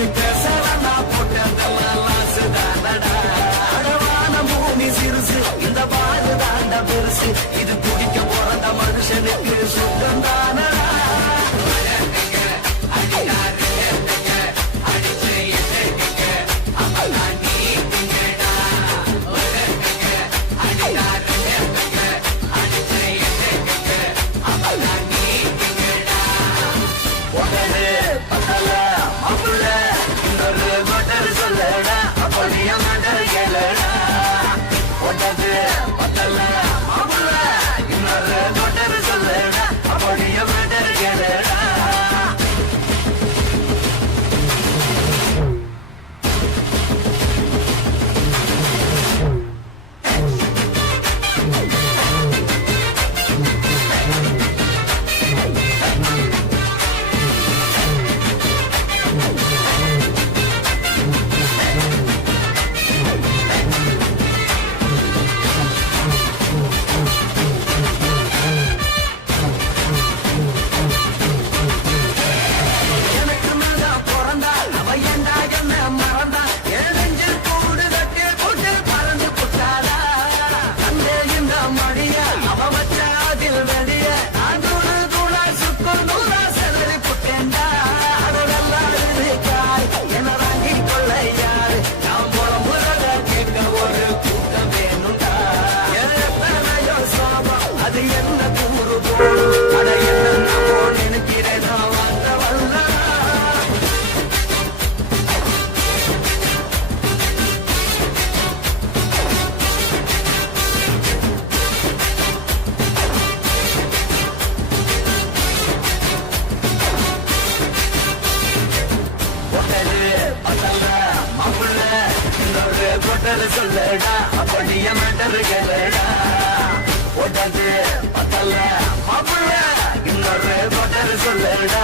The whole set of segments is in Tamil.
you dance around. கலடா அப்படிய மேட்டரு கலடா உடது பத்தல மாப்பிள்ள இன்னொரு பட்டரு சொல்லடா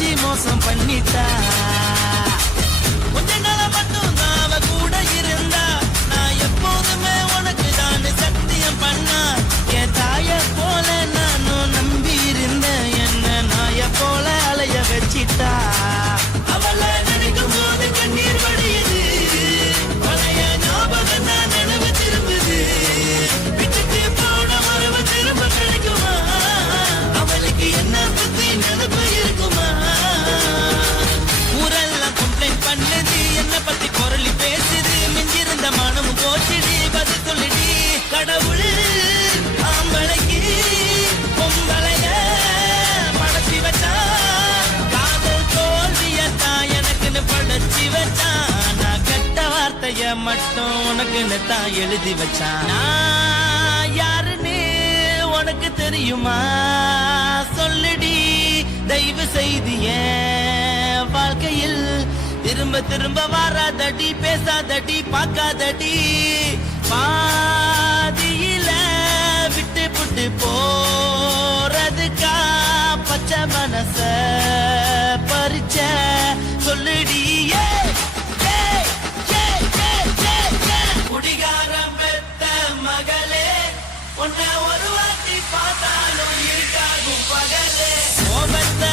வச்சு மோசம் மட்டும் உனக்கு தான் எழுதி வச்சான் நான் யாருன்னு உனக்கு தெரியுமா? சொல்லுடி தயவு செய்து வாழ்க்கையில் திரும்ப திரும்ப வராதடி பேசாதடி பார்க்காதடி. பாதியில விட்டு புட்டு போறதுக்கா பச்சை மனச பறிச்ச. சொல்லுடி பார்த்தாலும் இருக்காகும் பகலே. கோபத்தை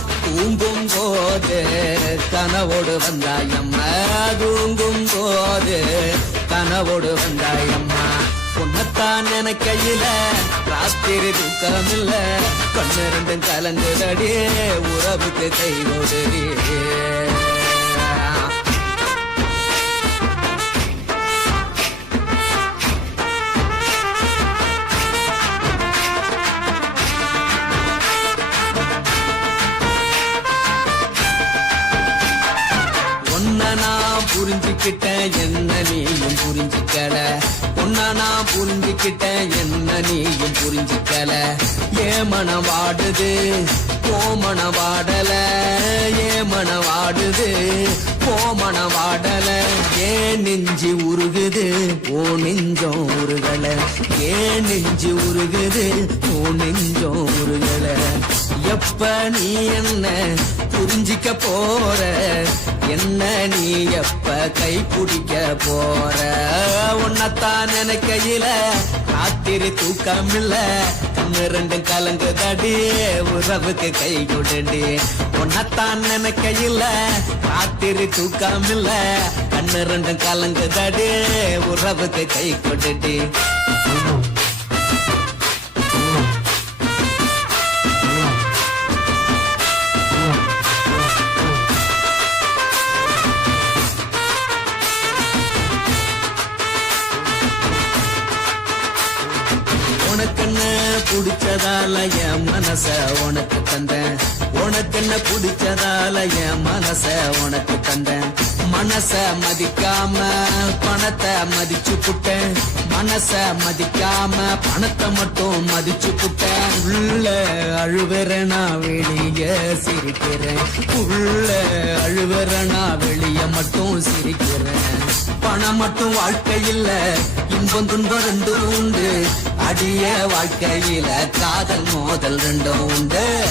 தூங்கும் போது கனவோடு வந்தாயம்மா தூங்கும் போது கனவோடு வந்தாயம்மா உன்னத்தான் நினைக்கையில ராத்திரி தூக்கம் இல்ல கண்ணு ரெண்டும் கலங்குதடி உறவுக்கு கை புரிஞ்சுக்கிட்டேன் என்ன நீயும் புரிஞ்சுக்கல? உன்ன நான் புரிஞ்சுக்கிட்டேன் என்ன நீயும் புரிஞ்சுக்கல? ஏ மனம் வாடுது? ஓ மனம் வாடல. ஏ மனம் வாடுது? ஓ மனம் வாடல. ஏன் நெஞ்சு உருகுது? ஓ நெஞ்சம் உருகல. ஏன் நெஞ்சு உருகுது? ஓ நெஞ்சம் உருகல. எப்ப நீ என்ன புரிஞ்சிக்க போற? என்ன நீ எப்ப கை பிடிக்க போற? உன்னத்தான் நினைக்கையில ராத்திரி தூக்கம் இல்ல கண்ணு ரெண்டு ரெண்டும் கலங்குதடி உறவுக்கு கை கொடுடி. உன்னத்தான் நினைக்கையில ராத்திரி தூக்கம் இல்ல கண்ணு ரெண்டு ரெண்டும் கலங்குதடி உறவுக்கு கை கொடுடி. பிடிச்சதால என் மனச உனக்கு தந்தேன். உனக்கென்ன பிடிச்சதால என் மனச உனக்கு தந்தேன். மனச மதிக்காம பணத்தை மதிச்சு புட்டேன். மனச மதிக்காம பணத்தை மட்டும் மதிச்சு புட்டேன். உள்ள அழுவரனா வெளிய சிரிக்கிறேன். உள்ள அழுவரனா வெளிய மட்டும் சிரிக்கிறேன். பணம் மட்டும் வாழ்க்கையில் இன்பம் துன்பம் ரெண்டும் உண்டு. அடிய வாழ்க்கையில காதல் மோதல் ரெண்டும் உண்டு.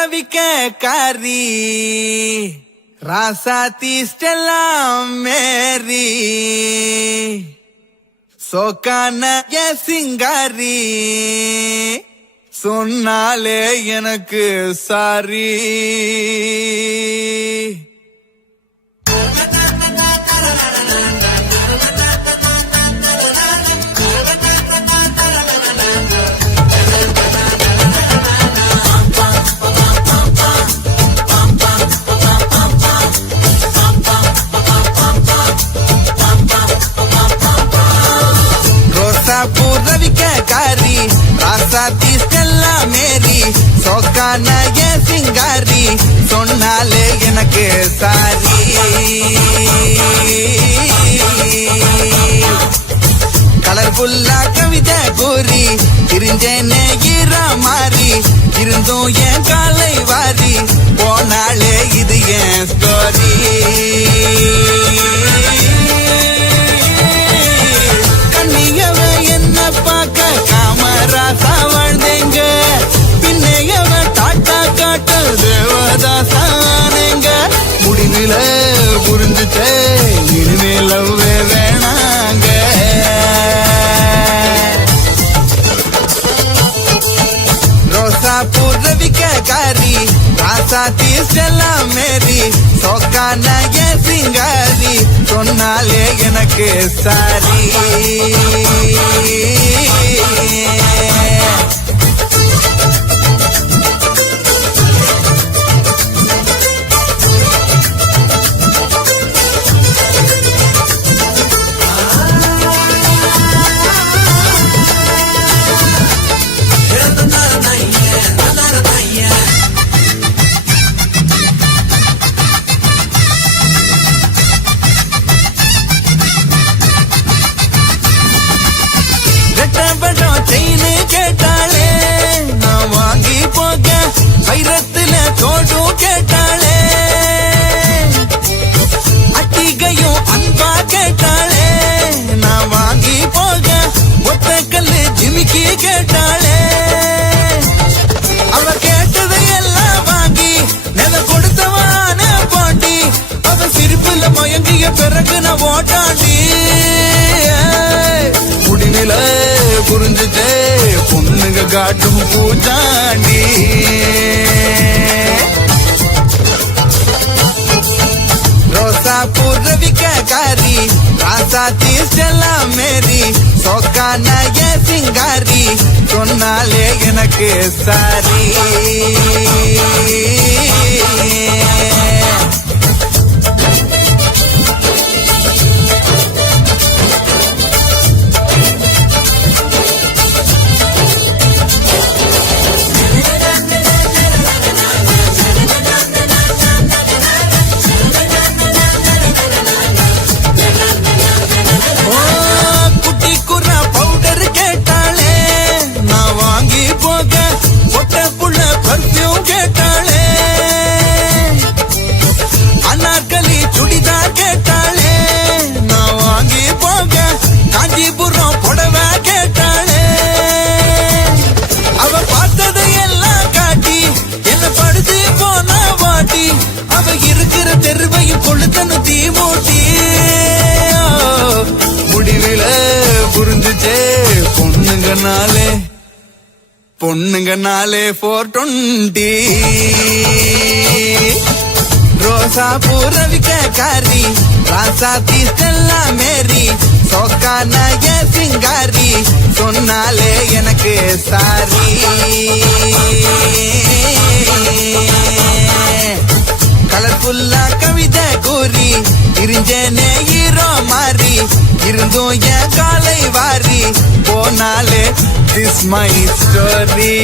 ரொம்ப காரி ராசாத்தி ஸ்டெல்லாம் மேரி சோக்கான ஏ சிங்காரி சொன்னாலே எனக்கு சாரி சோக்கான ஏ சிங்காரி சொன்னாலே எனக்கு சாரி. கலர்ஃபுல்லா கவிதை கூறி திரிஞ்சேனே ஈரா மாறி இருந்தும் என் காலை வாரி போனாலே இது என் ஸ்டோரி முடிவில புரிஞ்சுட்டே இனிமேல் லவ்வே வேணாங்க. ரோசா பூர்வவிக்க காரி ராசா தீசெல்லாம் மேரி சொக்கான ஏ சிங்காரி சொன்னாலே எனக்கு சாரி. காட்டும் பூச்சாண்டி ரோசா பூர்வவிக்க காரி ராசா தீஸ்டெல்லாம் மேரி சோக்கான ஏ சிங்காரி சொன்னாலே எனக்கு சாரி. பொண்ணுங்கனாலே ஃபோர் டுவெண்ட்டி ரோசா பூரவிக்க காரி ராசா தீஸ்டெல்லா மேரி சோக்கா நய சிங்காரி சொன்னாலே எனக்கு சாரி. கலர்ஃபுல்லா கவிதை கூறி இருந்தேனே ஹீரோ மாறி இருந்தும் என் காலை வாரி போனாலே திஸ் மை ஸ்டோரி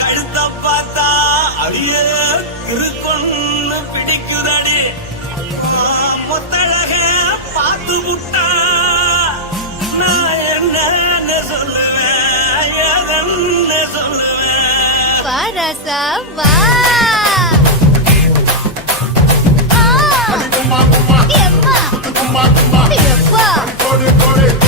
கழுத்த பார்த்தா அவிய இருக்குன்னு பிடிக்குதடி. மொத்தழக பார்த்து விட்டா நான் என்ன சொல்லுவேன் எதன்னு சொல்லுவேன். பாராசா வா. Come.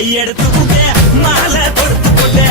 கையெடுத்து கொண்டு மாலை கொடுத்து கொண்டு